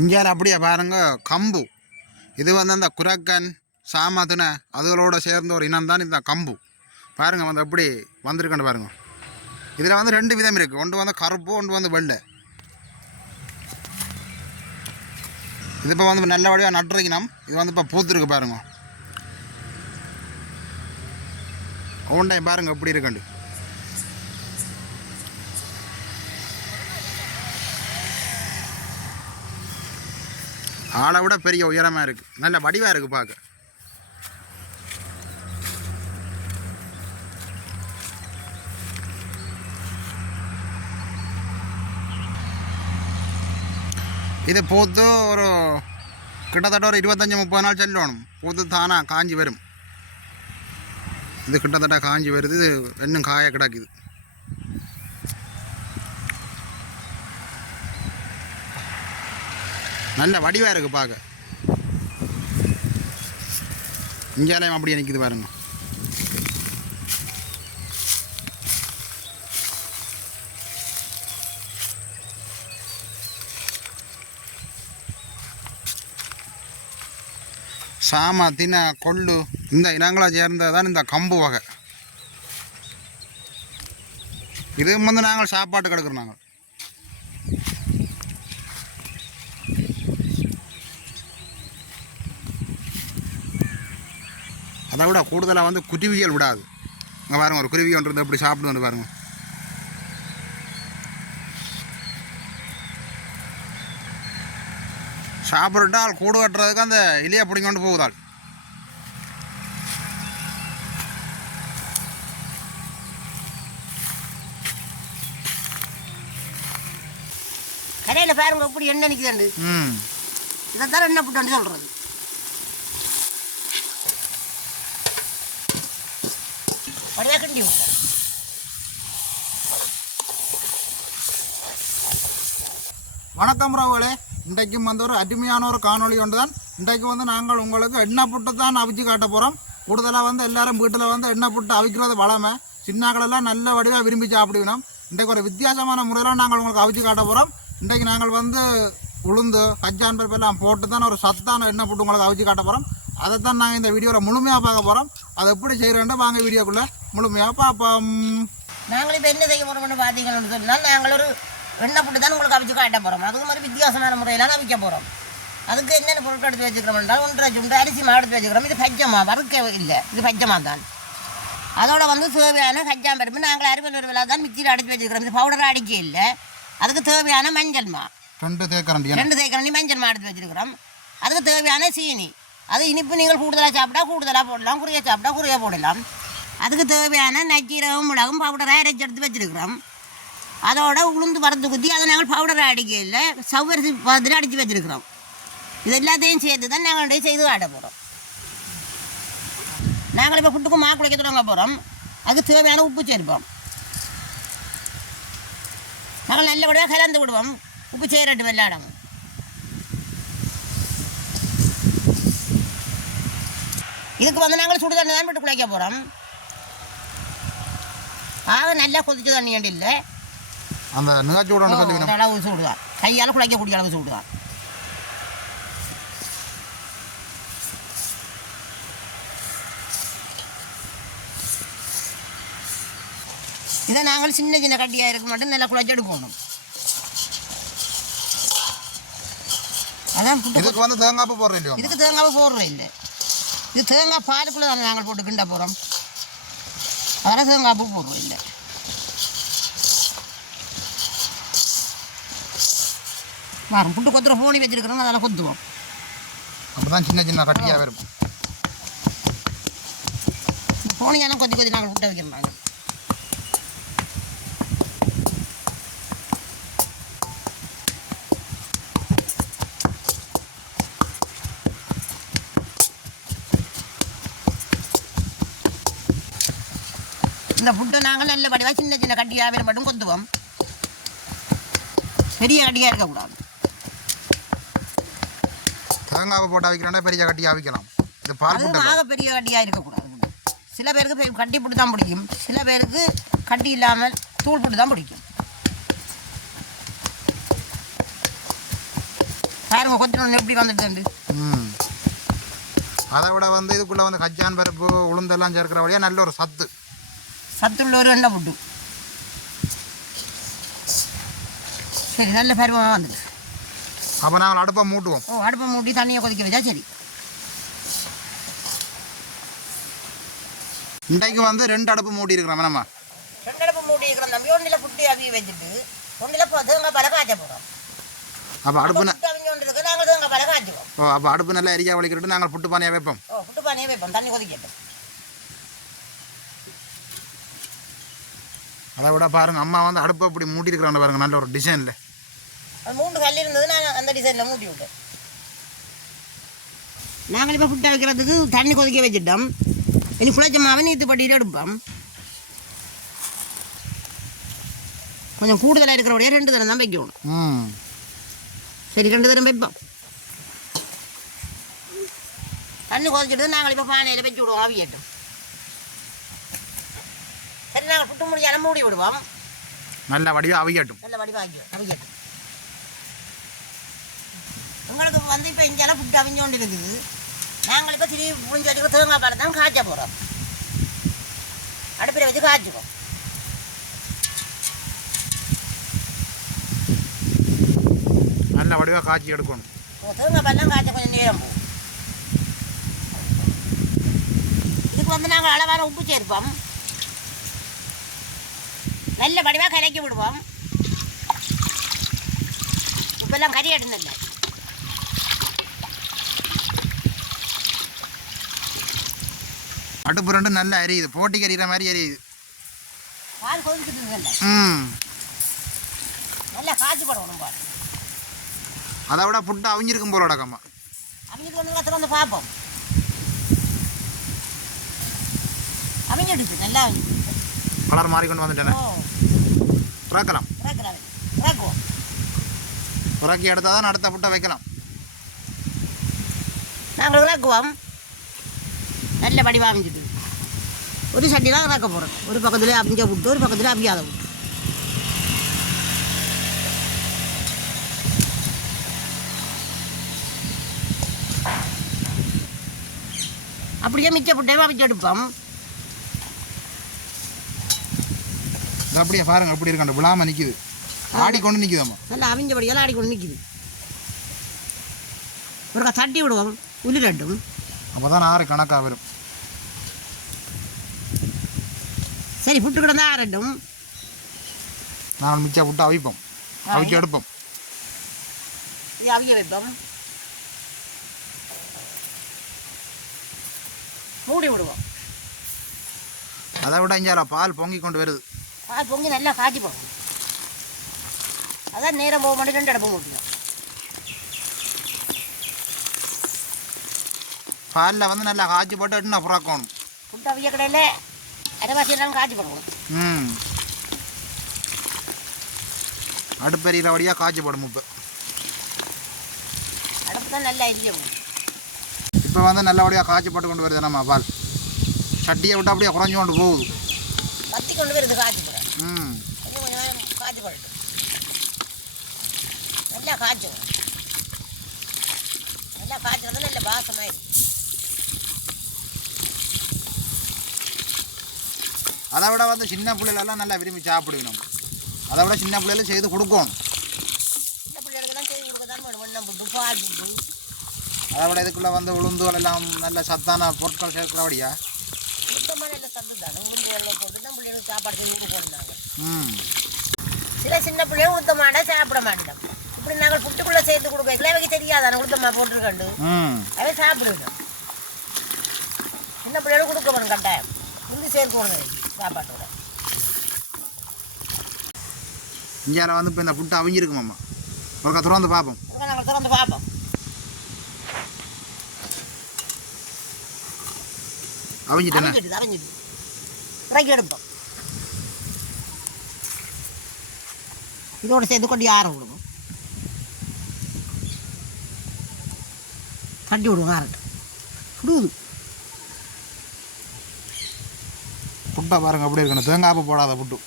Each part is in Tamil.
இங்கே அப்படியே பாருங்க கம்பு. இது வந்து அந்த குரக்கன் சாமதுனை அதுகளோட சேர்ந்த ஒரு இனம் தான் இந்த கம்பு. பாருங்க வந்து எப்படி வந்திருக்கேன்னு பாருங்க. இதில் வந்து ரெண்டு விதம் இருக்குது ஒன்று வந்து கருப்பு ஒன்று வந்து வெள்ளை. இது இப்போ வந்து நல்லபடியாக நட்டுருக்கணும். இது வந்து இப்போ பூத்துருக்கு பாருங்க. ஒவ்வொன்றையும் பாருங்கள் எப்படி இருக்குண்டு ஆளை விட பெரிய உயரமாக இருக்குது நல்ல வடிவாக இருக்குது பார்க்க இது பூத்து ஒரு கிட்டத்தட்ட ஒரு இருபத்தஞ்சி முப்பது நாள் செல்லணும். பூத்து தானாக காஞ்சி வரும். இது கிட்டத்தட்ட காஞ்சி வருது இது இன்னும் காய கிடக்குது. நல்ல வடிவாக இருக்குது பார்க்க இங்கேலையும் அப்படியே நிற்கிது பாருங்க. சாமா தின கொள்ளு இந்த இனங்களை சேர்ந்தது தான் இந்த கம்பு வகை. இது வந்து நாங்கள் சாப்பாட்டு கிடக்குறோம் நாங்கள். அதை விட கூடுதலாக வந்து குருவிகள் விடாது. இங்கே பாருங்க ஒரு குருவி ஒன்று சாப்பிட்டு வந்து பாருங்க. சாப்பிட்டுட்டால் கூடு கட்டுறதுக்கு அந்த இலையை பிடிங்கொண்டு போகுதாள் கடையில் பாருங்க எப்படி எண்ணெய் நிற்குதுண்டு ம். இதை தான் எண்ணெய் புட்டுன்னு சொல்கிறது வடியாக கிண்டி விட்டேன் வணக்கம் ராவுகளே. இன்றைக்கும் வந்து ஒரு அருமையான ஒரு காணொளி ஒன்று தான் இன்றைக்கு வந்து நாங்கள் உங்களுக்கு எண்ணெய் புட்டு தான் அவிச்சு காட்ட போகிறோம் கூடுதலாக வந்து எல்லாரும் வீட்டில் வந்து எண்ணெய் புட்டு அவிக்கிறது வளமை. சின்னாக்களெல்லாம் நல்ல வடிவாக விரும்பி சாப்பிடுவினோம். இன்றைக்கு ஒரு வித்தியாசமான முறையில் நாங்கள் உங்களுக்கு அவிச்சு காட்ட போகிறோம் இன்றைக்கு நாங்கள் வந்து உளுந்து கச்சான் பருப்பு எல்லாம் போட்டு தான் ஒரு சத்தான எண்ணெய் புட்டு உங்களுக்கு அவிச்சு காட்ட போகிறோம் அதை தான் நாங்கள் இந்த வீடியோவில் முழுமையாக பார்க்க போகிறோம் அதை எப்படி செய்கிறோன்னா வாங்க வீடியோக்குள்ளே. முழுமையாக பார்ப்போம். நாங்கள் இப்போ என்ன செய்ய போகிறோம்னு பார்த்தீங்கன்னு சொன்னால் நாங்கள் ஒரு எண்ணெய் புட்டு தான் உங்களுக்கு அவிச்சு காட்ட போகிறோம் அதுக்கு மாதிரி வித்தியாசமான முறையில் அவிக்க போகிறோம் அதுக்கு என்னென்ன பொருட்கள் எடுத்து வச்சுக்கிறோம் என்றால் ஒன்றரை சுண்டு அரிசி மாவு எடுத்து வச்சுக்கிறோம் இது பச்சைமா வறுக்க இல்லை. இது பச்சைமா தான். அதோட வந்து தேவையான கச்சான் பருப்பு நாங்கள் அறுபது ரூபாய் தான் மிக்சியில் அடித்து வச்சுக்கிறோம் இது பவுடர் அடிக்க இல்லை. அதுக்கு தேவையான மஞ்சள் மா. ரெண்டு தேக்கரண்டி ரெண்டு தேக்கரண்டி மஞ்சள் மா எடுத்து வச்சிருக்கிறோம். அதுக்கு தேவையான சீனி. அது இனிப்பு நீங்கள் கூடுதலாக சாப்பிட்டா கூடுதலாக போடலாம் குறைய சாப்பிட்டா குறைய போடலாம். அதுக்கு தேவையான நச்சீரகம் மிளகும் பவுடராக அரைச்சி எடுத்து வச்சுருக்கிறோம். அதோட உளுந்து வறுத்து குத்தி அதை நாங்கள் பவுடராக அடிக்க இல்லை சவ்வரிசி பதில் அடித்து வச்சுருக்கிறோம். இது எல்லாத்தையும் சேர்த்து தான் நாங்கள் செய்து ஆட போகிறோம் நாங்கள் இப்போ புட்டுக்கு மா குழைக்க தொடங்க போகிறோம் அதுக்கு தேவையான உப்பு சேர்ப்போம். நாங்கள் நல்லபடியாக கலந்து விடுவோம். உப்பு சேரட்டும் எல்லா இடமும் இதுக்கு வந்து நாங்கள் சுடு தண்ணி தான் விட்டு குழைக்க போகிறோம் ஆக நல்லா கொதிச்ச தண்ணி வேண்டி இல்லை? அந்த அந்த அளவு சூடு தான் கையால் குழைக்கக்கூடிய அளவு சூடு தான் இதை நாங்கள் சின்ன சின்ன கட்டியாக இருக்க மட்டும் நல்லா குழைச்சி எடுக்கணும் அதான் இதுக்கு வந்து தேங்காய் போடுறோம் இல்லையோ? இதுக்கு தேங்காய் போடுறோம் இல்லை இது தேங்காய் பாலுக்குள்ளே தானே நாங்கள் போட்டு கிண்ட போகிறோம் அதெல்லாம் தேங்காய் பூ போடுறோம் இல்லை வரும் புட்டு கொத்துற போனி வச்சிருக்கிறோம் அதெல்லாம் கொத்துவோம். அப்படிதான் சின்ன சின்ன கட்டியாக வரும் போனியெல்லாம் கொத்தி கொத்தி நாங்கள் புட்டை வைக்கிறோம் நாங்கள் இந்த புட்டை நாங்கள் நல்ல படிவாக சின்ன சின்ன கட்டியாக மட்டும் கொத்துவோம். பெரிய கட்டியாக இருக்கக்கூடாது. தேங்காவை போட்டு அவிக்கிறோம்னா பெரிய கட்டியாக அவிக்கலாம். இது பால் ஆக பெரிய கட்டியாக இருக்கக்கூடாது. சில பேருக்கு கட்டி புட்டு தான் பிடிக்கும். சில பேருக்கு கட்டி இல்லாமல் தூள் புட்டு தான் பிடிக்கும். பாருங்க கொத்தினோன்னு எப்படி வந்துட்டு அதை விட வந்து இதுக்குள்ளே வந்து கச்சான் பருப்பு உளுந்தெல்லாம் சேர்க்கிற வழியாக நல்ல ஒரு சத்து. சத்துள்ள ஒரு எண்ணெய் புட்டு சரி நல்ல பருவமாக வந்துட்டு. அப்போ நாங்கள் அடுப்பை மூட்டுவோம். ஓ அடுப்பை மூட்டி தண்ணியை கொதிக்க வச்சா சரி. இன்றைக்கு வந்து ரெண்டு அடுப்பு மூடி இருக்கிறோம் நம்ம ரெண்டு அடுப்பு மூடி இருக்கிற நம்பி ஒன்றில் புட்டி அவிய வச்சுட்டு ஒன்றில் தேங்காய் பழம் காய்ச்ச போகிறோம் அப்போ அடுப்பு நாங்கள் தேங்காய் பழம் காய்ச்சுவோம். ஓ அப்போ அடுப்பு நல்லா எரியா வலிக்கிட்டு நாங்கள் புட்டு பானையாக வைப்போம். ஓ புட்டு பானையே வைப்போம் தண்ணி கொதிக்கட்டும் அதை விட பாருங்க அம்மா வந்து அடுப்பை இப்படி மூட்டி இருக்கிறாங்க பாருங்க நல்ல ஒரு டிசைனில் அது மூன்று கல் இருந்தது நான் அந்த டிசைனில் மூட்டி விட்டேன். நாங்கள் இப்போ புட்டை வைக்கிறதுக்கு தண்ணி கொதிக்க வச்சுட்டோம். இனி புளிச்ச மாவை நீத்து பட்டிட்டு எடுப்போம். கொஞ்சம் கூடுதலாக இருக்கிறபடியே ரெண்டு தரம் தான் வைக்கணும். ம். சரி ரெண்டு தரம் வைப்போம். தண்ணி கொதிச்சிட்டு நாங்கள் இப்போ பானையில் வச்சு விடுவோம் அவியட்டும் சரி நாங்கள் புட்டு முடிஞ்சால மூடி விடுவோம் நல்ல வடிவாக அவிக்கட்டும் நல்ல வடிவாக்கியும் அவிக்கட்டும் உங்களுக்கு வந்து இப்போ இங்கெல்லாம் புட்டு அவிஞ்சு கொண்டு இருக்குது நாங்கள் இப்போ திரி புரிஞ்சு வச்சுக்க தேங்காய் பாலை தான் காய்ச்ச போகிறோம் அடுப்பில் வச்சு காய்ச்சிப்போம் நல்ல வடிவாக காய்ச்சி எடுக்கணும். தேங்காய் பால்லாம் காய்ச்ச கொஞ்சம் நேரம் இதுக்கு வந்து நாங்கள் அளவான உப்பு சேர்ப்போம். நல்ல வடிவாக கலக்கி விடுவோம். உப்பெல்லாம் கறி எடுந்தில்ல அடுப்பு ரெண்டும் நல்லா எரியுது போட்டிக்கு எரியிற மாதிரி எரியுது பால் இருக்குல்ல ம். நல்லா காய்ச்சி போடணும் பால் அதை விட புட்டு அவிஞ்சிருக்கும் போல அடக்கம்மா அவங்களுக்கு வந்து பார்ப்போம். அமைஞ்சிடுச்சு நல்லா கலர் மாறி கொண்டு வந்துட்டேனே பிறக்கலாம். பிறக்கி எடுத்தால் தான் அடுத்த புட்டை வைக்கலாம். நாங்கள் இறக்குவோம் நல்ல வடிவாக அமைஞ்சிட்டு ஒரு சட்டி தான் இறக்க போகிறோம் ஒரு பக்கத்தில் அவிஞ்ச விட்டு ஒரு பக்கத்தில் அவியாத விட்டு அப்படியே மிச்ச புட்டையும் அவிச்சு எடுப்போம். இது அப்படியே பாருங்க எப்படி இருக்காண்டு விழாம நிற்கிது ஆடிக்கொண்டு நிற்குதம்மா நல்லா அவிஞ்சபடியெல்லாம் ஆடிக்கொண்டு நிற்கிது ஒரு தட்டி விடுவோம். உளி ரெண்டும். அப்போ தான் ஆறு கணக்காக வரும். சரி புட்டு கிடந்தா ரெண்டும். நாங்கள் மிச்சா புட்டு அவிப்போம். அவிக்க எடுப்போம். அவிய வைப்போம். மூடி விடுவோம். அதை விட இங்கே பால் பொங்கி கொண்டு வருது. பால் பொங்கி நல்லா காய்ச்சி போகும் அதான் நேரம் போக மாட்டேன் ரெண்டு அடுப்பு மூட்டிடும் பாலில் வந்து நல்லா காய்ச்சி போட்டு இன்னும் புறக்கணும் புட்டு அவிய கடையில் அரைவாசியெல்லாம் காய்ச்சி போடணும் ம் அடுப்பெரியிற வழியாக காய்ச்சி போடும் இப்போ அடுப்பு தான் நல்லா எரிய போகும் இப்போ வந்து நல்லபடியாக காய்ச்சி போட்டு கொண்டு வருது நம்ம பால் சட்டியை விட்டு அப்படியே குறைஞ்சு கொண்டு போகுது பத்தி கொண்டு இது காய்ச்சி போகிறேன் ம் கொஞ்சம் கொஞ்சம் நேரம் காய்ச்சி போடட்டும் நல்லா காய்ச்சும் நல்லா காய்ச்சறது நல்ல வாசமாயிடும் அதை விட வந்து சின்ன பிள்ளைகளெல்லாம் நல்லா விரும்பி சாப்பிடுவோம் அதை விட சின்ன பிள்ளைகளும் செய்து கொடுக்கணும். சின்ன பிள்ளைகளுக்கெல்லாம் செய்து கொடுக்க தான் வெண்ணெய் புட்டு பால் புட்டு. அதை விட இதுக்குள்ளே வந்து உளுந்துகள் எல்லாம் நல்ல சத்தான பொருட்கள் சேர்க்கிறபடியா? சுத்தமாக நல்ல சத்து தானே. உளுந்து வெள்ளை போட்டு தான் பிள்ளைகளுக்கு சாப்பாடு செய்து கொடுக்கணும் ம். சில சின்ன பிள்ளைகள் உளுத்தமாட சாப்பிட மாட்டோம் இப்படி நாங்கள் புட்டுக்குள்ளே சேர்த்து கொடுக்கல அவைக்கு தெரியாதானே உளுத்தமா போட்டுருக்கண்டு ம் அவை சாப்பிடுவோம் சின்ன பிள்ளைகளுக்கு கொடுக்க வேணும் கட்டாயம் உளுந்து சேர்க்கணும் சாப்பாட்டோட இந்தியாவில் வந்து இப்போ இந்த புட்டு அவிஞ்சிருக்குமாம்மா ஒரு கத்துரம் வந்து பார்ப்போம் நாங்கள் திறந்து பார்ப்போம் அரைஞ்சிட்டு இறக்கி எடுப்போம் இதோட சேர்த்து கொண்டு ஆற விடுவோம் தட்டி விடுவோம் ஆறட்டும் சுடுது. புட்டை பாருங்க அப்படி இருக்கணும். தேங்காய் போடாத புட்டு.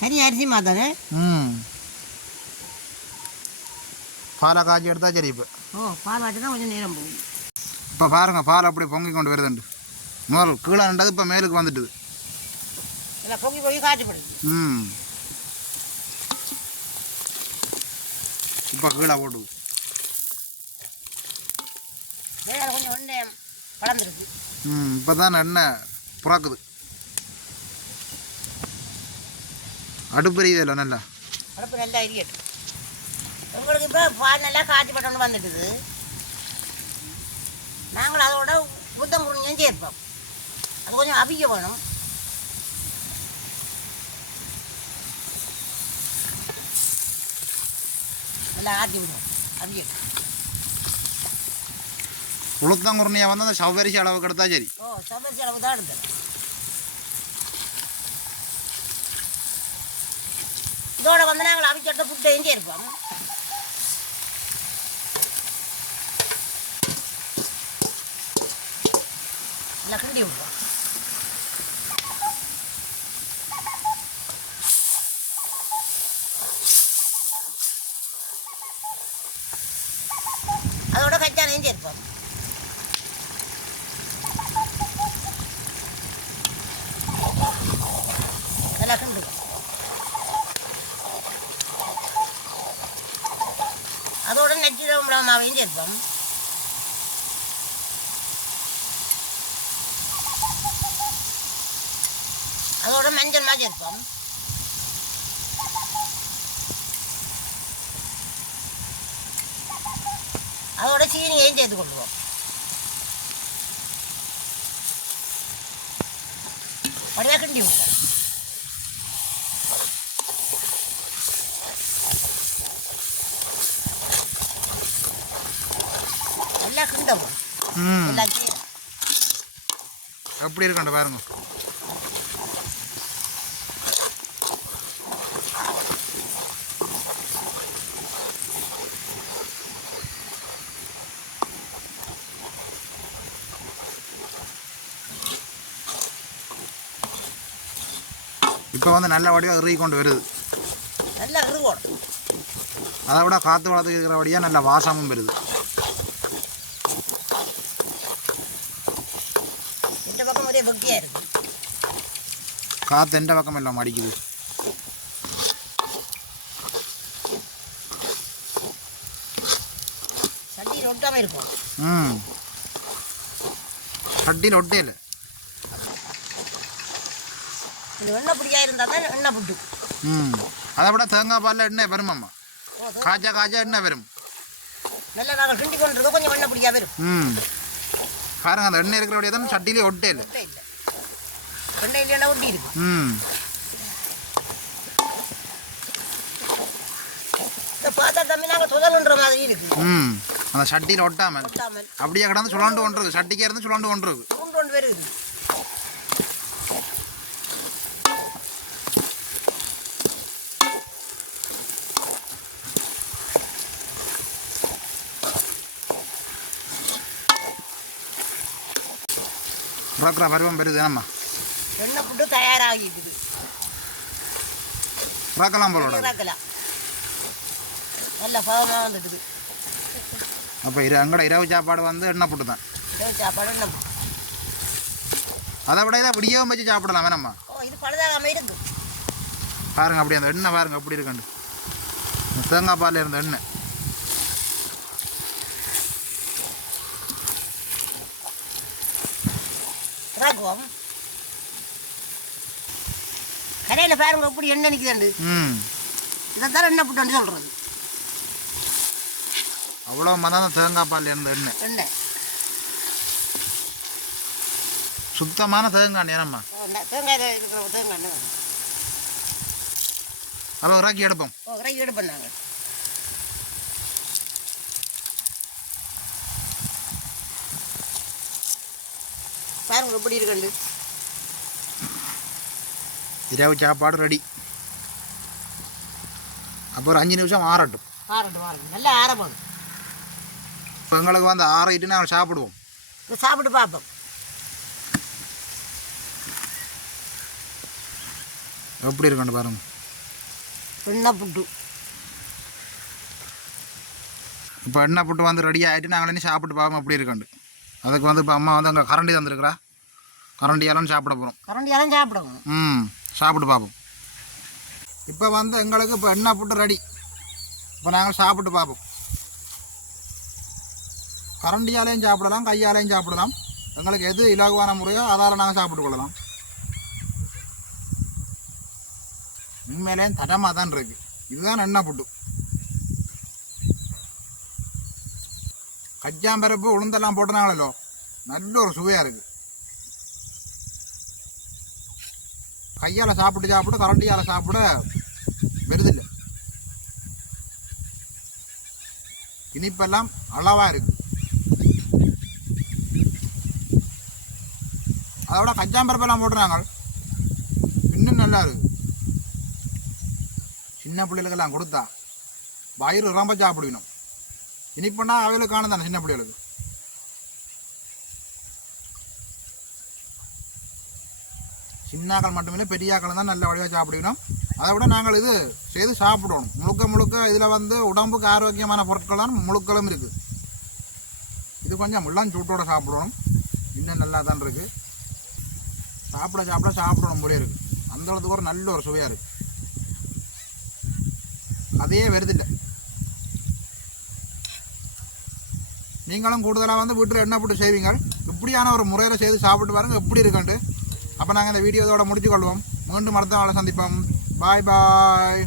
சரி அரிசி மாத்தானே ம். பாலை காய்ச்சி எடுத்தா சரி இப்போ. ஓ பால் தான் கொஞ்சம் நேரம் போகும். இப்போ பாருங்க பால் அப்படி பொங்கி கொண்டு வருதுண்டு. முதல் கீழே நின்றது இப்போ மேலுக்கு வந்துட்டுது. இல்லை பொங்கி பொங்கி காய்ச்சப்படுது. ம். இப்போ கீழே ஓடுது மேலே கொஞ்சம் ஒன்றே வளர்ந்துருக்கு ம் இப்போ தான் எண்ணெய் புறாக்குது அடுப்பெரியுது இல்லை நல்லா? அடுப்பு நல்லா எரியட்டும். உங்களுக்கு இப்போ பால் நல்லா காய்ச்சப்பட்டோன்னு வந்துட்டுது. நாங்கள் அதோட புத்தம் குருணியும் சேர்ப்போம். அது கொஞ்சம் அவிக்க வேணும். நல்லா ஆட்டி விடும் அவியட்டும். உளுத்தங்குருணியை வந்து அந்த சவ்வரிசி அளவுக்கு எடுத்தா சரி ஓ சமைச்ச அளவு தான் எடுத்தது இதோட வந்து நாங்கள் அவிச்சட்ட புட்டையும் சேர்ப்போம் நல்லா கிண்டி விடுவோம் அதோட கச்சானையும் சேர்ப்போம் நல்லா கிண்டுவோம் அதோட நெச்சிட மிளகாவையும் சேர்ப்போம் அதோட மஞ்சள் மாதிரி சேர்ப்போம் அதோட சீனியையும் சேர்த்து கொள்வோம் வடிவாக கிண்டி விடுவோம் நல்லா கிண்டவும். எல்லாத்தையும் அப்படி இருக்கண்ட பாருங்க. இப்போ வந்து நல்ல வடிவாக இறுகி கொண்டு வருது. நல்லா இறுவோடும் அதை விட காற்று வளர்த்து இருக்கிற வழியாக நல்ல வாசமும் வருது இந்த இருக்கு காற்று எந்த பக்கம் எல்லாம் அடிக்குது? சட்டியில் ஒட்டாமல் இருக்கும். ம். சட்டியில் ஒட்டே இல்லை. இந்த எண்ணெய் பிடிக்காக இருந்தால் தான் எண்ணெய் புட்டு. ம். அதை விட தேங்காய் பாலில் எண்ணெய் வருமாம்மா ஓ, அது காய்ச்சா காய்ச்சா எண்ணெய் வரும். நல்லா நாங்கள் கிண்டி கொண்டு கொஞ்சம் எண்ணெய் இருக்கும் ம். பாருங்க அந்த எண்ணெய் இருக்கிற தான் சட்டிலே ஒட்டே இல்லை. இல்லைன்னா ஒட்டி இருக்கு பார்த்தா தம்பி நாங்கள் மாதிரி இருக்கு ம் அந்த சட்டியில் ஒட்டாமல் ஒட்டாமல் அப்படியே கிடந்து சுழண்டு கொண்டிருக்கு சட்டிக்கே இருந்து சுழண்டு கொண்டிருக்கு கொண்டு கொண்டு வருது பருவம் பெருது என்னம்மா எண்ணெய் புட்டு தயாராகிக்குது? புறக்கலாம் போலோட இறக்கலாம் நல்ல பாவமாக வந்துட்டுது அப்போ இரு அங்கட இரவு சாப்பாடு வந்து எண்ணெய் புட்டு தான். இரவு சாப்பாடு எண்ணெய் புட்டு. அதை விட இதை விடியவும் வச்சு சாப்பிடலாம் வேணாம்மா ஓ இது பழுதாகாமல் இருக்கு. பாருங்க அப்படி அந்த எண்ணெய் பாருங்க அப்படி இருக்கண்டு தேங்காய் பாலில் இருந்த எண்ணெய். இறக்குவோம் கடையில் பாருங்க எப்படி எண்ணெய் நிற்குதுண்டு இதைத்தான் எண்ணெய் புட்டுன்னு சொல்கிறது அவ்வளோ மதம் தேங்காய் பாலில் இருந்த எண்ணெய்? எண்ணெய். சுத்தமான தேங்காய் ஏனம்மா தேங்காய் தேங்காய். அப்போ இறக்கி எடுப்போம். இறக்கி எடு பண்ணாங்க பாருங்க எப்படி இருக்கண்டு. இரவு சாப்பாடு ரெடி அப்போ ஒரு அஞ்சு நிமிஷம் ஆறட்டும். ஆறட்டும் ஆறட்டும். நல்லா ஆற போகணும் இப்போ எங்களுக்கு வந்து ஆறிட்டு நாங்கள் சாப்பிடுவோம். சாப்பிட்டு பார்ப்போம். எப்படி இருக்கண்டு பாருங்க. எண்ணெய் புட்டு. இப்போ எண்ணெய் புட்டு வந்து ரெடி ஆகிட்டு நாங்கள் இனி சாப்பிட்டு பார்ப்போம் எப்படி இருக்குண்டு அதுக்கு வந்து இப்போ அம்மா வந்து அங்கே கரண்டி தந்துருக்குறா. கரண்டியாலும் சாப்பிட போகிறோம் கரண்டியெல்லாம் சாப்பிடுவோம் ம். சாப்பிட்டு பார்ப்போம். இப்போ வந்து எங்களுக்கு இப்போ எண்ணெய் புட்டு ரெடி இப்போ நாங்கள் சாப்பிட்டு பார்ப்போம். கரண்டியாலையும் சாப்பிடலாம் கையாலையும் சாப்பிடலாம். எங்களுக்கு எது இலகுவான முறையோ அதால் நாங்கள் சாப்பிட்டு கொள்ளலாம். உண்மையிலேயும் தடமாக தான் இருக்குது இதுதான் எண்ணெய் புட்டு. கச்சாம்பரப்பு உளுந்தெல்லாம் போட்டுனாங்களோ நல்ல ஒரு சுவையாக இருக்குது கையால் சாப்பிட்டு சாப்பிட்டு கரண்டியால் சாப்பிட வருதில்லை இனிப்பெல்லாம் அளவாக இருக்கு. அதோட கச்சாம்பரப்பெல்லாம் போட்டுறாங்க. இன்னும் நல்லா இருக்கு. சின்ன பிள்ளைகளுக்கெல்லாம் கொடுத்தா. வயிறு ரொம்ப சாப்பிடணும். இனிப்புன்னா அவைகளுக்கு காணும் தானே சின்ன பிள்ளைகளுக்கு. சின்னாக்கள் மட்டுமில்லை பெரியாக்கள் தான் நல்ல வடிவாக சாப்பிடுவோம் அதை விட நாங்கள் இது செய்து சாப்பிடணும். முழுக்க முழுக்க இதில் வந்து உடம்புக்கு ஆரோக்கியமான பொருட்கள் தான் முழுக்களும் இருக்குது இது கொஞ்சம் முள்ளம் சூட்டோட சாப்பிடணும். இன்னும் நல்லா தான் இருக்குது சாப்பிட சாப்பிட சாப்பிடணும் போலே இருக்குது அந்த அளவுக்கு ஒரு நல்ல ஒரு சுவையாக இருக்குது அதையே வருதில்லை நீங்களும் கூடுதலாக வந்து வீட்டில் என்ன போட்டு செய்வீங்க? இப்படியான ஒரு முறையில் செய்து சாப்பிட்டு பாருங்க எப்படி இருக்குன்ட்டு. அப்போ நாங்கள் இந்த வீடியோ இதோட முடிச்சு கொள்வோம். மீண்டும் அடுத்த நாளை சந்திப்போம். பாய் பாய்